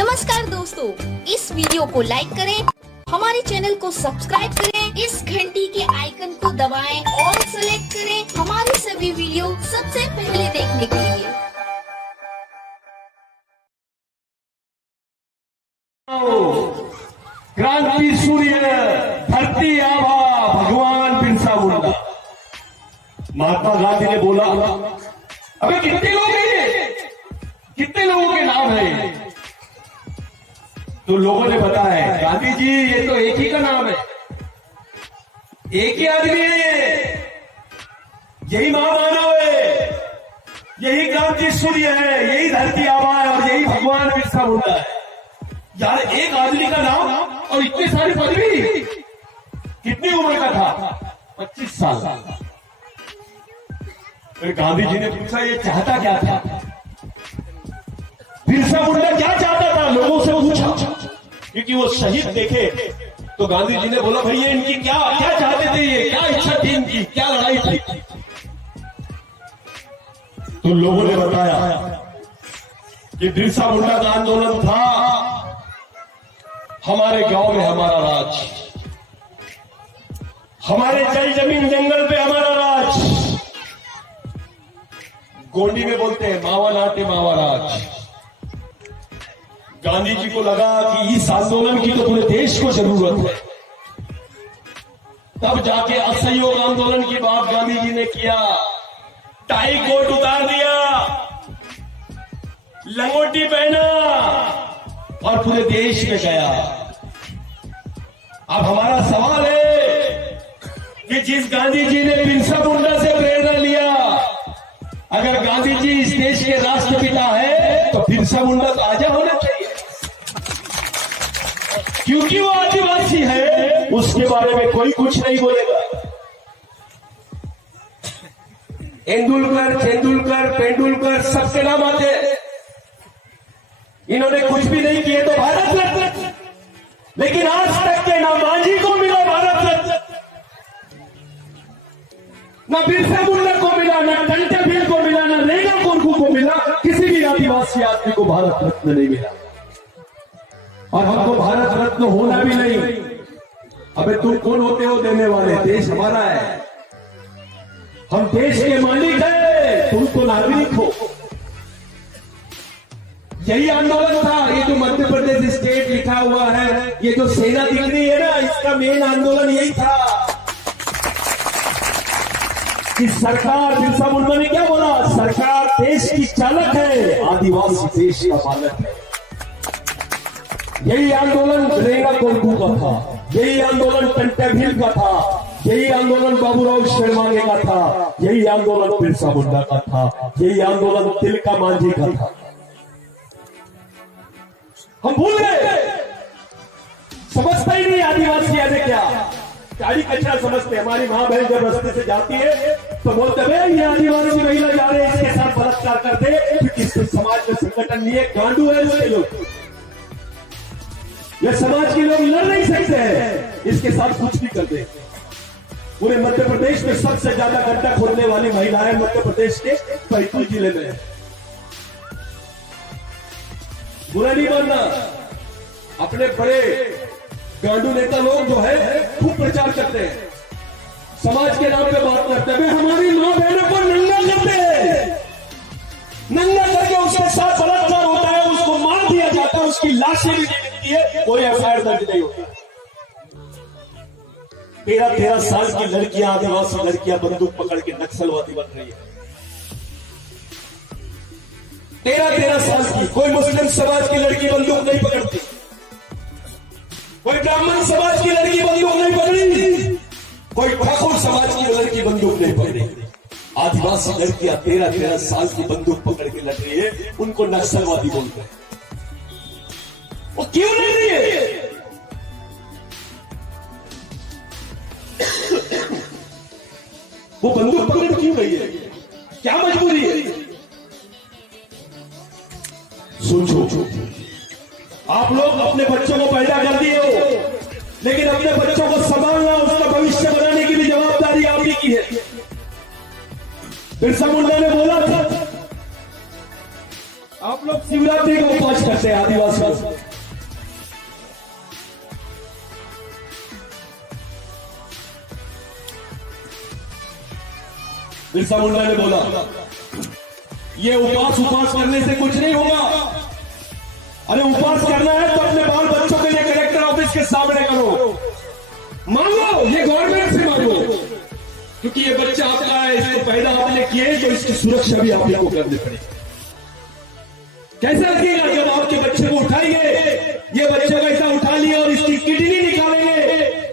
नमस्कार दोस्तों, इस वीडियो को लाइक करें, हमारे चैनल को सब्सक्राइब करें, इस घंटी के आइकन को दबाएं और सेलेक्ट करें हमारे सभी वीडियो सबसे पहले देखने के लिए। क्रांति सूर्य धरती आभा भगवान बिरसा मुंडा। महात्मा गांधी ने बोला, अबे कितने लोग हैं, कितने लोगों के नाम है? तो लोगों ने बताया, गांधी जी ये तो एक ही का नाम है, एक ही आदमी है, यही महामानव है, यही क्रांति सूर्य है, यही धरती आभा है और यही भगवान बिरसा मुंडा है। यार एक आदमी का नाम और इतनी सारी पदवी। कितनी उम्र का था? 25 साल। फिर गांधी जी ने पूछा, ये चाहता क्या था? बिरसा मुंडा क्या चाहता था? लोगों से पूछा, क्योंकि वो शहीद देखे। तो गांधी जी ने बोला, भैया इनकी क्या क्या चाहते थे, ये क्या इच्छा थी इनकी, क्या लड़ाई थी? तो लोगों ने बताया कि बिरसा मुंडा का आंदोलन था, हमारे गांव में हमारा राज, हमारे जल जमीन जंगल पे हमारा राज। गोंडी में बोलते हैं मावा नाते मावा राज। गांधी जी को लगा कि इस आंदोलन की तो पूरे देश को जरूरत है। तब जाके असहयोग आंदोलन की बात गांधी जी ने किया, टाई कोट उतार दिया, लंगोटी पहना और पूरे देश में गया। अब हमारा सवाल है कि जिस गांधी जी ने बिरसा मुंडा से प्रेरणा लिया, अगर गांधी जी इस देश के राष्ट्रपिता है तो बिरसा मुंडा तो आजा होना चाहिए, क्योंकि वो आदिवासी है। उसके बारे में कोई कुछ नहीं बोलेगा। तेंदुलकर, पेंडुलकर सबके नाम आते, इन्होंने कुछ भी नहीं किए तो भारत रत्न, लेकिन आज तक के ना मांझी को मिला भारत रत्न, ना बिरसा मुंडा को मिला, ना टंटेभील को मिला, ना रेगा कोरकू को मिला, किसी भी आदिवासी आदमी को भारत रत्न नहीं मिला। और हमको भारत रत्न होना भी नहीं। अबे तुम कौन होते हो देने वाले? देश हमारा है, हम देश के मालिक हैं, तुम तो नागरिक हो। यही आंदोलन था। ये जो मध्य प्रदेश स्टेट लिखा हुआ है, ये जो सेना दिख रही है ना, इसका मेन आंदोलन यही था कि सरकार, बिरसा मुंडा ने क्या बोला, सरकार देश की चालक है, आदिवासी देश का मालक है। यही आंदोलन रेगा कोरकू का था, यही आंदोलन टंटेभील का था, यही आंदोलन बाबूराव शेरमाने का था, यही आंदोलन बिरसा मुंडा का था, यही आंदोलन तिलका मांझी का था। हम भूल गए, समझता ही नहीं आदिवासी है क्या, गाड़ी कचरा समझते। हमारी माँ बहन जब रास्ते से जाती है तो बोलते हैं ये आदिवासी महिला जा रहे हैं, इसके साथ बलात्कार कर दे, क्योंकि इसके समाज में संगठन नहीं है, गांडू है उसके लोग, ये समाज के लोग लड़ नहीं सकते हैं, इसके साथ कुछ भी कर दे। पूरे मध्य प्रदेश में सबसे ज्यादा गड्ढा खोदने वाली महिलाएं मध्य प्रदेश के बैतूल जिले में। बुरा नहीं मानना, अपने बड़े गांडू नेता लोग जो है खूब प्रचार करते हैं, समाज के नाम पे बात करते हैं, हमारी मां बहनों को नंगा करते हैं, नंगा करके उसके साथ बलात्कार होता है, उसको मार दिया जाता है, उसकी लाशें भी नहीं मिलती है, कोई एफआईआर दर्ज नहीं होता। 13-13 साल की लड़कियां, आदिवासी लड़कियां बंदूक पकड़ के नक्सलवादी बन रही है। 13-13 साल की। कोई मुस्लिम समाज की लड़की बंदूक नहीं पकड़ती, कोई ब्राह्मण समाज की लड़की बंदूक नहीं पकड़ी, कोई ठाकुर समाज की लड़की बंदूक नहीं पकड़ी। आदिवासी लड़कियां 13-13 साल की बंदूक पकड़ के लड़ रही है, उनको नक्सलवादी बोलते हैं। वो क्यों लड़ रही है? वो बंदूक पकड़ क्यों रही है? क्या मजबूरी है? सोचो, आप लोग अपने बच्चों को पैदा कर दिए हो, लेकिन अपने बच्चों को संभालना, उसका भविष्य बनाने की भी जवाबदारी आप ही की है। बिरसा मुंडा ने बोला था, आप लोग शिवरात्रि का उपवास करते हैं आदिवासी, बिरसा मुंडा ने बोला ये उपवास करने से कुछ नहीं होगा। अरे उपवास करना है तो अपने बाल बच्चों के लिए कलेक्टर ऑफिस के सामने करो, मांगो, ये गवर्नमेंट से मांगो, क्योंकि ये बच्चा आपका है, इसको पैदा आपने किए तो इसकी सुरक्षा भी आपको करनी पड़ेगी। कैसा लगेगा जब आपके बच्चे को उठाएंगे, ये बच्चे को ऐसा उठा लिया और इसकी किडनी निकालेंगे,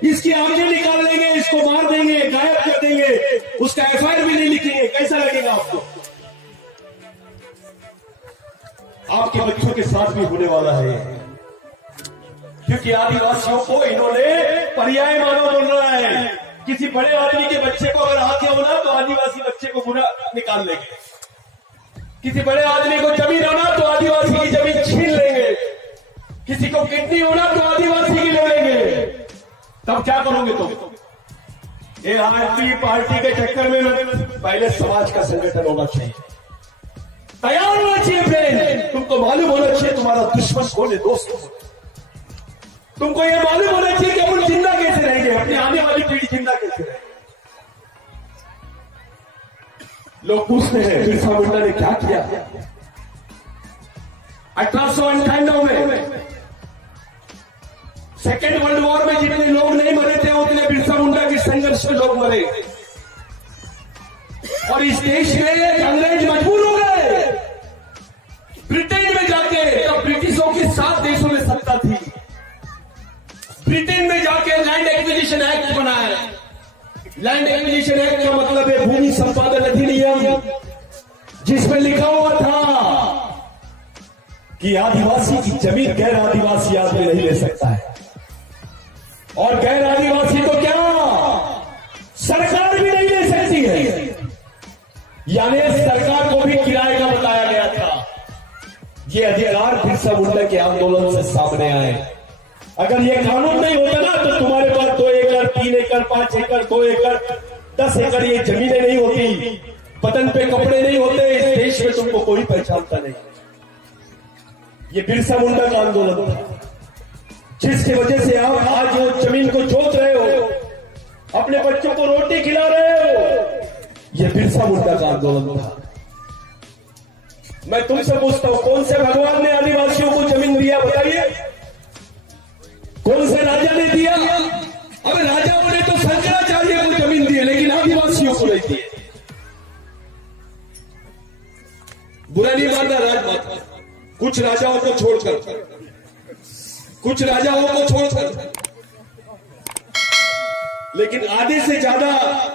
इसकी आंखें निकाल लेंगे, इसको मार देंगे, गायब कर देंगे, उसका एफआईआर भी नहीं लिखेंगे, कैसा लगेगा आपको? आपके बच्चों के साथ भी होने वाला है, क्योंकि आदिवासियों को इन्होंने पर्याय मानव बोल रहा है। किसी बड़े आदमी के बच्चे को अगर हाथ होना तो आदिवासी बच्चे को बुरा निकाल लेंगे, किसी बड़े आदमी को जमीन होना तो आदिवासी की जमीन छीन लेंगे, किसी को किडनी होना तो आदिवासी की ले लेंगे। तब क्या करोगे तुम? ये आरपी पार्टी के चक्कर में पहले समाज का संगठन होना चाहिए, तैयार होना चाहिए फ्रेंड। तुमको मालूम होना चाहिए तुम्हारा दुश्मन कौन है, दोस्त कौन है। तुमको ये मालूम होना चाहिए कि अपन जिंदा कैसे रहेंगे, अपनी आने वाली पीढ़ी जिंदा कैसे रहेगी। लोग पूछते हैं बिरसा मुंडा ने क्या किया 1898 में, सेकेंड वर्ल्ड वॉर में जितने लोग नहीं मरे थे उतने बिरसा मुंडा के संघर्ष में लोग मरे, और इस देश में अंग्रेज मजबूर हो गए ब्रिटेन में जाके। तब ब्रिटिशों की 7 देशों में सत्ता थी, ब्रिटेन में जाके लैंड एक्विजिशन एक्ट बनाया। लैंड एक्विजिशन एक्ट का मतलब है भूमि संपादन अधिनियम, जिसमें लिखा हुआ था कि आदिवासी की जमीन गैर आदिवासी आदमी नहीं ले सकता है, और गैर आदिवासी तो क्या सरकार भी नहीं ले सकती है। यानी सरकार को भी किराए का बताया गया था। ये अधिकार बिरसा मुंडा के आंदोलन से सामने आए। अगर ये कानून नहीं होता ना तो तुम्हारे पास 2 एकड़ 3 एकड़ 5 एकड़ 2 एकड़ 10 एकड़ ये जमीनें नहीं होती, बदन पे कपड़े नहीं होते, इस देश में तुमको कोई पहचानता नहीं। ये बिरसा मुंडा का आंदोलन था, जिसकी वजह से आप आज वो जमीन को जोत रहे हो, अपने बच्चों को रोटी खिला रहे हो। ये बिरसा मुंडा का आंदोलन था। मैं तुमसे पूछता हूं, कौन से भगवान ने आदिवासियों को जमीन दिया बताइए? कौन से राजा ने दिया? अबे राजाओं ने तो शंकराचार्य को जमीन दी, लेकिन आदिवासियों को नहीं दी। बुरा नहीं मानना राजमाता, कुछ राजाओं को छोड़कर, कुछ राजाओं को छोड़कर, लेकिन आधे से ज्यादा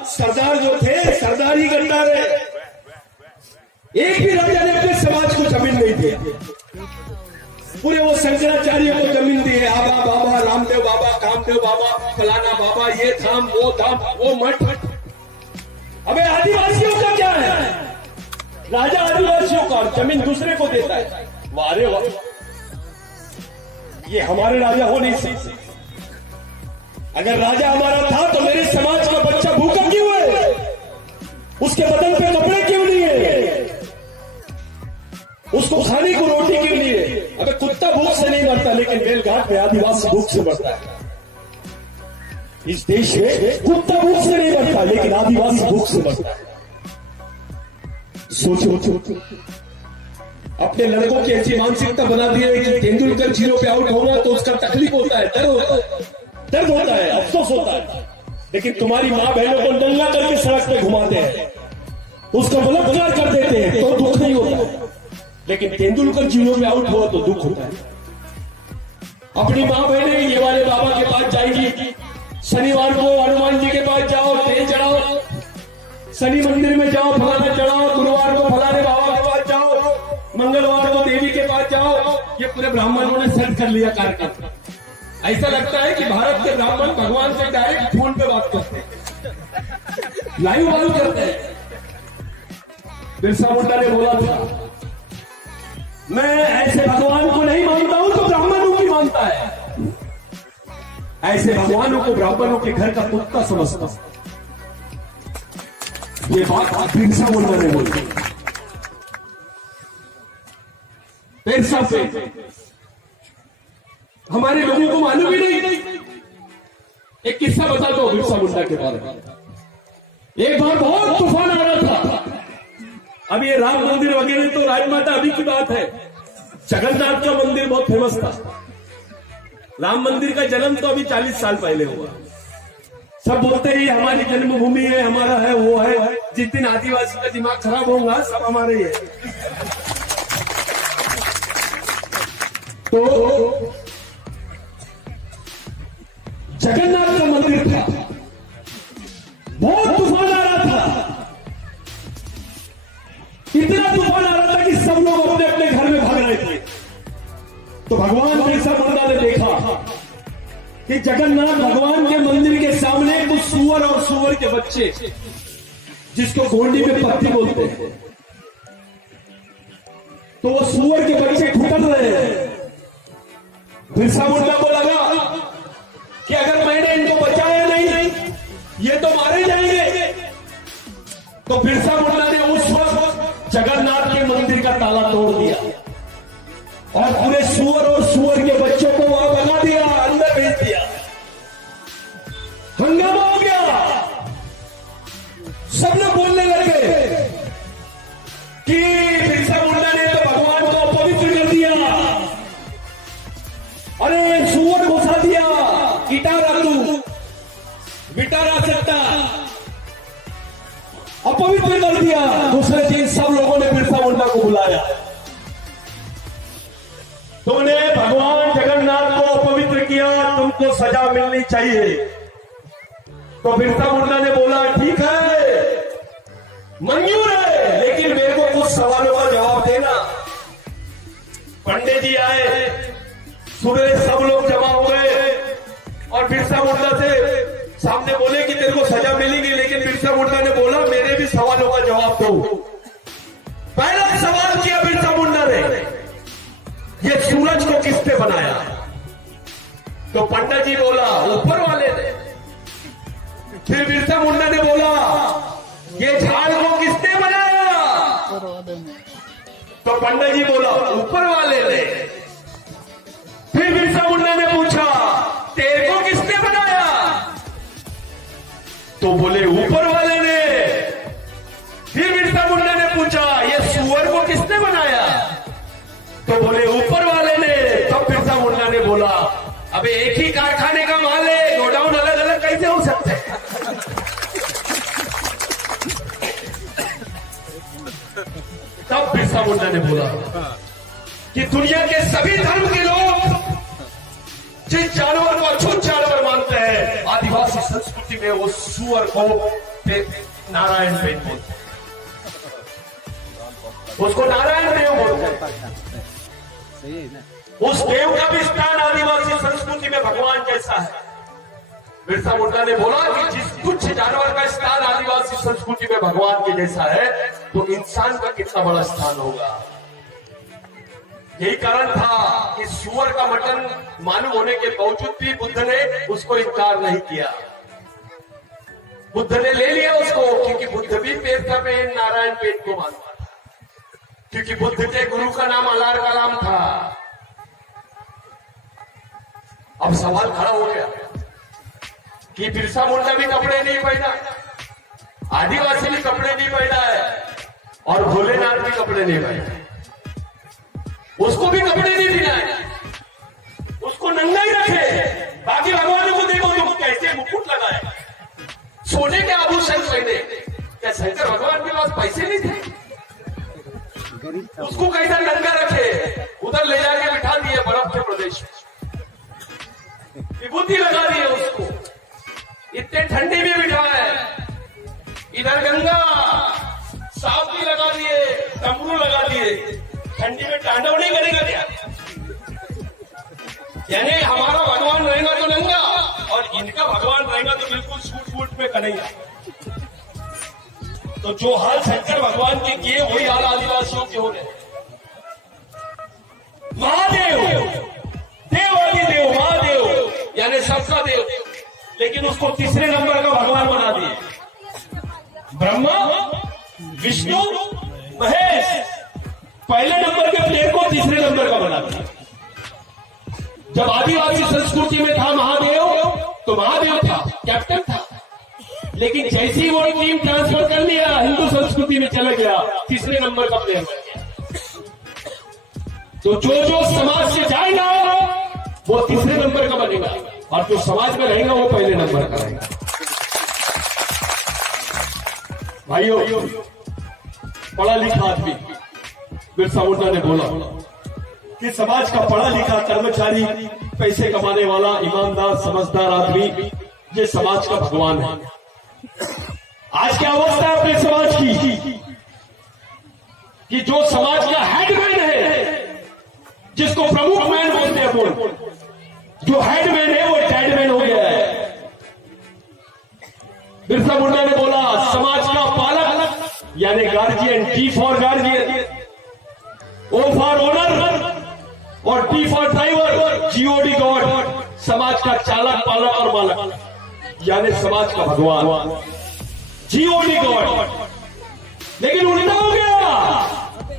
सरदार जो थे सरदार ही करता रहे। एक भी राजा ने अपने समाज को जमीन नहीं दिया। पूरे वो शंकराचार्य को जमीन दी है, आबा बाबा, रामदेव बाबा, कामदेव बाबा, फलाना बाबा, ये धाम वो मठ। अबे आदिवासियों का क्या है? राजा आदिवासियों का जमीन दूसरे को देता है। वारे वाह, ये हमारे राजा हो नहीं सकते। अगर राजा हमारा था तो मेरे समाज का बच्चा भूखा क्यों है? उसके बदन पे कपड़े क्यों नहीं है? उसको खाने को रोटी क्यों नहीं है? अबे कुत्ता भूख से नहीं मरता, लेकिन बेलघाट में आदिवासी भूख से मरता है। इस देश में कुत्ता भूख से नहीं मरता, लेकिन आदिवासी भूख से मरता है। सोचो, अपने लड़कों की ऐसी मानसिकता बना दी है कि तेंदुलकर 0 पे आउट होगा तो उसका तकलीफ होता है, दर्द होता है, अफसोस होता है। लेकिन तुम्हारी माँ बहनों को दंगा करके सड़क पे घुमाते हैं, उसका बलात्कार कर देते हैं तो दुख नहीं होता, लेकिन तेंदुलकर 0 पे आउट हुआ तो दुख होता है। अपनी माँ बहनें ये वाले बाबा के पास जाएगी, शनिवार को हनुमान जी के पास जाओ, तेल चढ़ाओ, शनि मंदिर में जाओ, फलाना चढ़ाओ, गुरुवार को फलाने बाबा के पास जाओ, मंगलवार को देवी के पास जाओ। ये पूरे ब्राह्मणों ने सेट कर लिया कार्यक्रम। ऐसा लगता है कि भारत के ब्राह्मण भगवान से डायरेक्ट फोन पे बात करते हैं, लाइव बात करते हैं। बिरसा मुंडा ने बोला था, मैं ऐसे भगवान को नहीं मानता हूं तो ब्राह्मणों की मानता है। ऐसे भगवानों को ब्राह्मणों के घर का कुत्ता समझता हूं। ये बात बिरसा मुंडा ने बोली। बिरसा पे हमारे लोगों को मालूम ही नहीं। एक किस्सा बताता हूं बिरसा मुंडा के बारे में। एक बार बहुत तूफान आ रहा था। अब ये राम मंदिर वगैरह तो राजमाता अभी की बात है, जगन्नाथ का मंदिर बहुत फेमस था। राम मंदिर का जन्म तो अभी 40 साल पहले हुआ। सब बोलते हैं हमारी जन्मभूमि है, हमारा है, वो है। जिस दिन आदिवासी का दिमाग खराब होगा सब हमारे ही है। तो जगन्नाथ का मंदिर था, बहुत तूफान आ रहा था। इतना तूफान आ रहा था कि सब लोग अपने अपने घर में भाग रहे थे। तो भगवान बिरसा मुंडा ने देखा कि जगन्नाथ भगवान के मंदिर के सामने कुछ सुअर और सुअर के बच्चे, जिसको गोंडी में पत्ती बोलते हैं, तो वो सुअर के बच्चे खुटक रहे हैं। बिरसा मुंडा को लगा कि अगर मैंने इनको बचाया नहीं ये तो मारे जाएंगे। तो बिरसा मुंडा ने उस वक्त जगन्नाथ के मंदिर का ताला तोड़ दिया और पूरे सुअर और सुअर के बच्चों को वहां भगा दिया, अंदर भेज दिया। हंगामा हो गया, सब लोग बोलने लगे कि बिरसा मुंडा ने तो भगवान को अपवित्र कर दिया। अरे सुअर घुसा दिया, गिटारा तू बिटारा सकता, अपवित्र कर दिया। दूसरे दिन सब लोगों ने बिरसा मुंडा को बुलाया। तुमने भगवान जगन्नाथ को अपवित्र किया, तुमको सजा मिलनी चाहिए। तो बिरसा मुंडा ने बोला ठीक है, मंजूर है, लेकिन मेरे को कुछ सवालों का जवाब देना। पंडित जी आए, सुबह सब लोग जमा हो गए और बिरसा मुंडा से सामने बोले कि तेरे को सजा मिलेगी, लेकिन बिरसा मुंडा ने बोला मेरे भी सवालों का जवाब दो। पहला सवाल किया बिरसा मुंडा ने, ये सूरज को किसने बनाया? तो पंडित जी बोला ऊपर वाले ने। फिर बिरसा मुंडा ने बोला ये झाड़ को किसने बनाया? तो पंडित जी बोला ऊपर वाले ने। फिर बिरसा मुंडा ने पूछा तेरे को किसने बनाया? तो बोले ऊपर वाले ने। फिर बिरसा मुंडा ने पूछा ये सुअर को किसने बनाया? तो बोले ऊपर वाले ने। तब बिरसा मुंडा ने बोला अबे एक ही कारखाने का माल है, गोडाउन अलग अलग कैसे हो सकते हैं? तब बिरसा मुंडा ने बोला कि दुनिया के सभी धर्म के लोग जिस जानवर को अछूत जानवर मानते हैं, आदिवासी संस्कृति में वो सुअर को नारायण देव बोलते हैं, उसको नारायण देव बोलते हैं। उस देव का भी स्थान आदिवासी संस्कृति में भगवान जैसा है। बिरसा मुंडा ने बोला कि जिस तुच्छ जानवर का स्थान आदिवासी संस्कृति में भगवान के जैसा है, तो इंसान का कितना बड़ा स्थान होगा। यही कारण था कि सुअर का मटन मालूम होने के बावजूद भी बुद्ध ने उसको इनकार नहीं किया। बुद्ध ने ले लिया उसको, क्योंकि बुद्ध भी पेट का पेट नारायण पेट को मानता था, क्योंकि बुद्ध के गुरु का नाम अलार कलाम था। अब सवाल खड़ा हो गया कि बिरसा मुंडा भी कपड़े नहीं पहना, आदिवासी भी कपड़े नहीं पहना है, और भोलेनाथ भी कपड़े नहीं पहने, उसको भी कपड़े नहीं पहनाए, उसको नंगा ही रखे। बाकी भगवानों को देखो तुम कैसे मुकुट लगाए, सोने के आभूषण पहने। क्या शंकर भगवान के पास पैसे नहीं थे? उसको कैसा नंगा रखे, उधर ले जाके बिठा दिए बर्फ के प्रदेश में, विभूति लगा दिए उसको, इतने ठंडी में बिठाए, इधर गंगा साफ भी लगा दिए, डमरू लगा दिए, ठंडी में तांडव नहीं करेगा क्या? यानी हमारा भगवान रहेगा तो नंगा और इनका भगवान रहेगा तो बिल्कुल सूट फूट में करेगा। तो जो हाल शंकर भगवान के किए वही हाल आदिवासियों के हो रहे। महादेव, देवादिदेव महादेव, यानी सबका देव, लेकिन उसको तीसरे नंबर का भगवान बना दिए। ब्रह्मा, विष्णु, महेश, पहले नंबर के प्लेयर को तीसरे नंबर का बना दिया। जब आदिवासी संस्कृति में था महादेव, तो महादेव था, कैप्टन था, लेकिन जैसे ही वो टीम ट्रांसफर कर लिया, हिंदू संस्कृति में चला गया, तीसरे नंबर का प्लेयर बन गया। तो जो समाज से जाएगा वो तीसरे नंबर का बनेगा, और जो समाज में रहेगा वो पहले नंबर का रहेगा। भाइयों, पढ़ा लिखा आदमी, बिरसा मुंडा ने बोला कि समाज का पढ़ा लिखा कर्मचारी, पैसे कमाने वाला, ईमानदार, समझदार आदमी ये समाज का भगवान है। आज क्या अवस्था है अपने समाज की कि जो समाज का हेडमैन है, जिसको प्रमुख मैन बोलते हैं अपन, जो हेडमैन है वो टैडमैन हो गया है। बिरसा मुंडा ने बोला समाज का पालक यानी guardian, T for guardian, O for owner और T for driver, G O D god, समाज का चालक, पालक और मालक यानी समाज का भगवान, जीओडी गॉड। लेकिन उल्टा हो गया,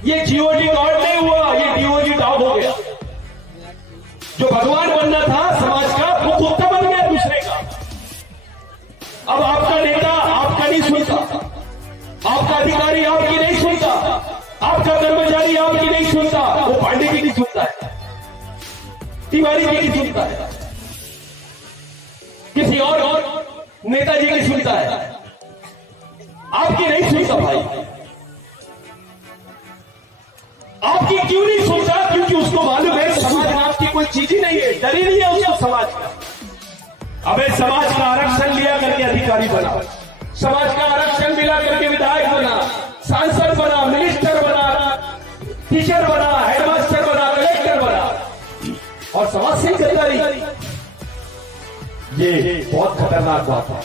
ये जीओडी गॉड नहीं हुआ, ये डीओजी डॉग हो गया। जो भगवान बनना था समाज का, वो कुत्ता बन गया दूसरे का। अब आपका नेता आपका नहीं सुनता, आपका अधिकारी आपकी नहीं सुनता, आपका कर्मचारी आपकी नहीं सुनता, वो पांडे की नहीं सुनता है, तिवारी की नहीं सुनता है, किसी और नेताजी की सुनता है, आपकी नहीं सुनता। भाई आपकी क्यों नहीं सुनता? क्योंकि उसको मालूम है समाज नाम की कोई चीज ही नहीं है, डर ही नहीं है उसको समाज का। अबे समाज का आरक्षण लिया करके अधिकारी बना, समाज का आरक्षण मिला करके विधायक बना, सांसद बना, मिनिस्टर बना, टीचर बना, हेडमास्टर बना, कलेक्टर बना, और समाज से गद्दारी, ये बहुत खतरनाक बात है।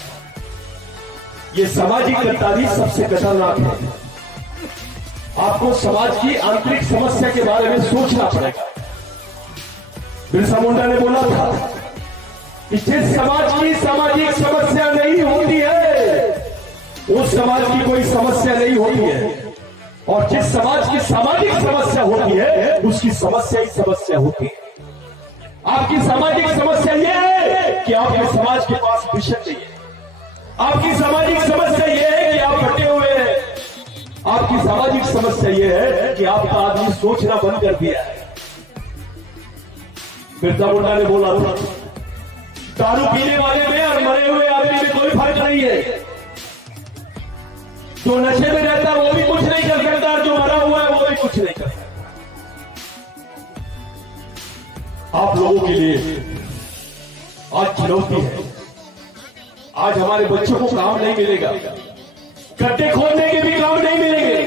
ये सामाजिक गद्दारी सबसे खतरनाक है। आपको समाज की आंतरिक समस्या के बारे में सोचना पड़ेगा। बिरसा मुंडा ने बोला था कि जिस समाज की सामाजिक समस्या नहीं होती है उस समाज की कोई समस्या नहीं होती है, और जिस समाज की सामाजिक समस्या होती है उसकी समस्या ही समस्या होती है। आपकी सामाजिक समस्या यह है कि आपके समाज के पास विजन नहीं है, आपकी सामाजिक समस्या यह है कि आप बटे हुए हैं, आपकी सामाजिक समस्या यह है कि आपका आदमी सोचना बंद कर दिया है। बिरसा मुंडा ने बोला था दारू पीने वाले में और मरे हुए आदमी में कोई फर्क नहीं है। जो नशे में रहता है वो भी कुछ नहीं कर सकता, जो मरा हुआ है वो भी कुछ नहीं कर सकता। आप लोगों के लिए आज चुनौती है। आज हमारे बच्चों को काम नहीं मिलेगा, गड्ढे खोदने के भी काम नहीं मिलेंगे।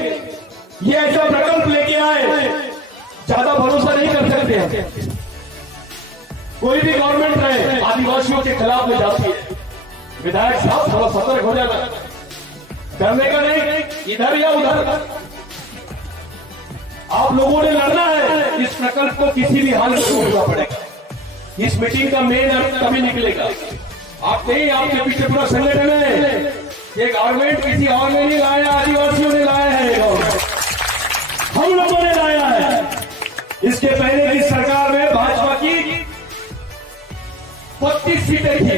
ये ऐसा प्रकल्प लेके आए, ज्यादा भरोसा नहीं कर सकते हैं। कोई भी गवर्नमेंट रहे आदिवासियों के खिलाफ में जाती है। विधायक साहब थोड़ा सतर्क हो जाना, डरने का नहीं, इधर या उधर आप लोगों ने लड़ना है। इस प्रकल्प को किसी भी हाल में रोकना पड़ेगा। इस मीटिंग का मेन अर्थ तभी निकलेगा। आप नहीं, आपके पीछे पूरा संगठन है। ये गवर्नमेंट किसी और ने नहीं लाया, आदिवासियों ने लाया है, हम लोगों ने लाया है। इसके पहले की सरकार में भाजपा की 32 सीटें थी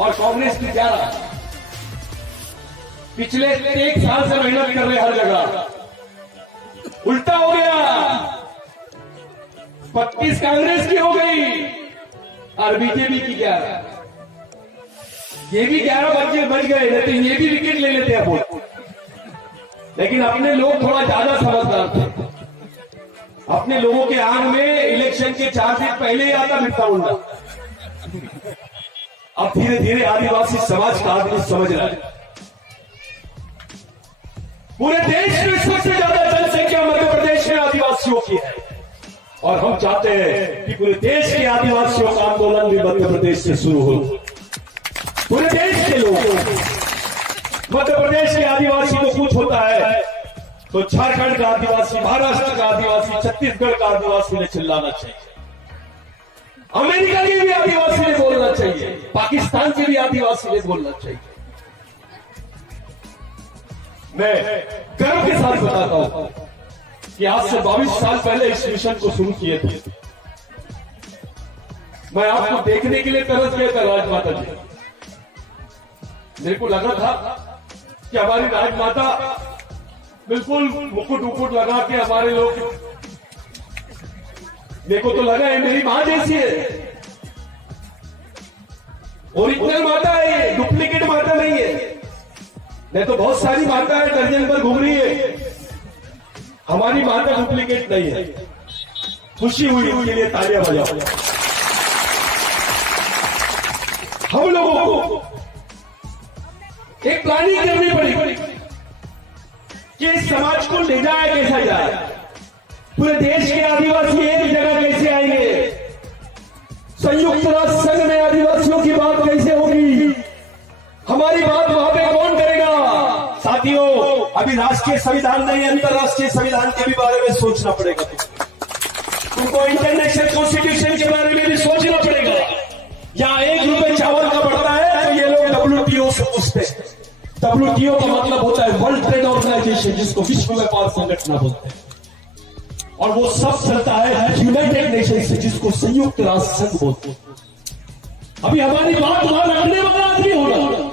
और कांग्रेस की 11। पिछले 1 साल से मेहनत कर रहे हर जगह, उल्टा हो गया। 32 कांग्रेस की हो गई और बीजेपी की 11। ये भी 11 बच गए, नहीं तो ये भी विकेट ले लेते हैं वोट। लेकिन अपने लोग थोड़ा ज्यादा समझदार थे। अपने लोगों के आंख में इलेक्शन के 4 दिन पहले ही आता बिरसा मुंडा। अब धीरे धीरे आदिवासी समाज का आदमी समझ रहा है। पूरे देश में सबसे ज्यादा जनसंख्या मध्य प्रदेश में आदिवासियों की है, और हम चाहते हैं कि पूरे देश के आदिवासियों का आंदोलन भी मध्य प्रदेश से शुरू हो। पूरे देश के लोग, मध्य प्रदेश के आदिवासी को कुछ होता है तो झारखंड का आदिवासी, महाराष्ट्र का आदिवासी, छत्तीसगढ़ का आदिवासी ने चिल्लाना चाहिए। अमेरिका के भी आदिवासी ने बोलना चाहिए, पाकिस्तान के भी आदिवासी ने बोलना चाहिए। मैं गर्व के साथ बताता हूं कि आज से 22 साल पहले इस मिशन को शुरू किए थे। मैं आपको देखने के लिए तरस गया था राजमाता जी। मेरे को लगा था कि हमारी राजमाता बिल्कुल मुकुट उकुट लगा के हमारे लोग, मेरे को तो लगा है मेरी मां जैसी है, ओरिजिनल माता है ये, डुप्लीकेट माता नहीं है। नहीं तो बहुत सारी माता है दर्जन पर घूम रही है, हमारी माता डुप्लीकेट नहीं है। खुशी हुई उनके लिए तालियां बजाओ। हम लोगों को एक प्लानिंग करनी पड़ी कि इस समाज को ले जाया कैसा जाए, पूरे देश के आदिवासी एक जगह कैसे आएंगे, संयुक्त राष्ट्र संघ में आदिवासियों की बात कैसे होगी, हमारी बात वहां पे कौन करेगा। साथियों, अभी राष्ट्रीय संविधान नहीं, अंतरराष्ट्रीय संविधान के भी बारे में सोचना पड़ेगा, उनको इंटरनेशनल कॉन्स्टिट्यूशन के बारे में भी सोचना पड़ेगा। यहाँ ₹1 चावल का बढ़ता है तो ये लोग WTO से पूछते हैं। WTO का मतलब होता है वर्ल्ड ट्रेड ऑर्गेनाइजेशन, जिसको विश्व व्यापार संगठन बोलते हैं, और वो सब चलता है यूनाइटेड नेशन से, जिसको संयुक्त राष्ट्र संघ बोलते हैं। अभी हमारी बात वहां रखने वाला आदमी होगा।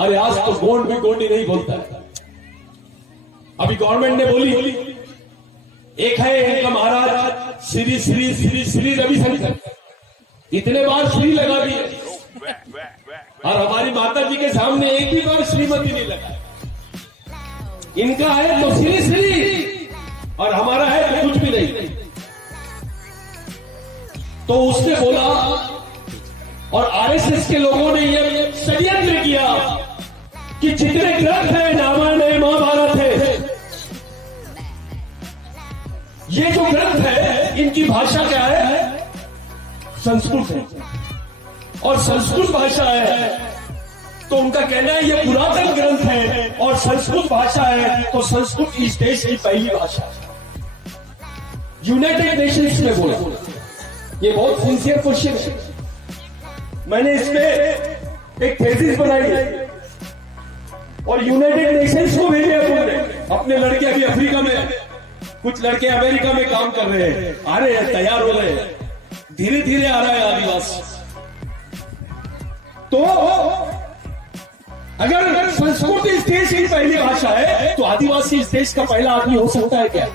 अरे आज तो गोंड भी गोंडी नहीं बोलता है। अभी गवर्नमेंट ने बोली, एक है इनका महाराज श्री श्री श्री श्री रविशंकर, इतने बार श्री लगा दिए, और हमारी माता जी के सामने एक भी बार श्रीमती नहीं लगा। इनका है तो श्री श्री, और हमारा है तो कुछ भी नहीं। तो उसने बोला, और आरएसएस के लोगों ने यह षड्यंत्र किया कि जितने ग्रंथ है, रामायण है, महाभारत है, ये जो ग्रंथ है इनकी भाषा क्या है, संस्कृत है, और संस्कृत भाषा है तो उनका कहना है ये पुरातन ग्रंथ है और संस्कृत भाषा है, तो संस्कृत इस देश की पहली भाषा है। यूनाइटेड नेशंस में बोला, ये बहुत सिंसियर क्वेश्चन है। मैंने इस पे एक थीसिस बनाई और यूनाइटेड नेशंस को भेजे अपने लड़के। अभी अफ्रीका में, कुछ लड़के अमेरिका में काम कर रहे हैं, आ रहे हैं, तैयार हो रहे हैं, धीरे धीरे आ रहा है आदिवासी। तो अगर संस्कृत इस देश की पहली भाषा है तो आदिवासी इस देश का पहला आदमी हो सकता है क्या?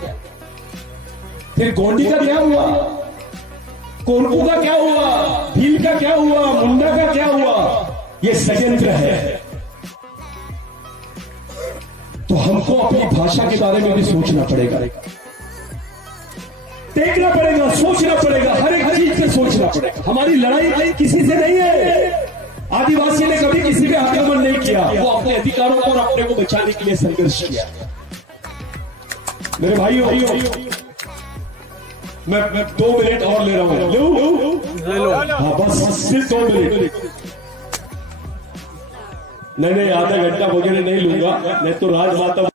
फिर गोंडी का क्या हुआ, कोरकू का क्या हुआ, भील का क्या हुआ, मुंडा का क्या हुआ? ये षड्यंत्र है। तो हमको अपनी भाषा के बारे में भी सोचना पड़ेगा, देखना पड़ेगा, सोचना पड़ेगा, हर एक चीज से सोचना पड़ेगा। हमारी लड़ाई किसी से नहीं है। आदिवासी ने कभी किसी पे आक्रमण नहीं किया, वो अपने अधिकारों को और अपने को बचाने के लिए संघर्ष किया। मेरे भाइयों, मैं 2 मिनट और ले रहा हूं, ले लो। हाँ, बस सिर्फ 2 मिनट। नहीं, आधा घंटा वगैरह नहीं लूंगा, नहीं तो राजमाता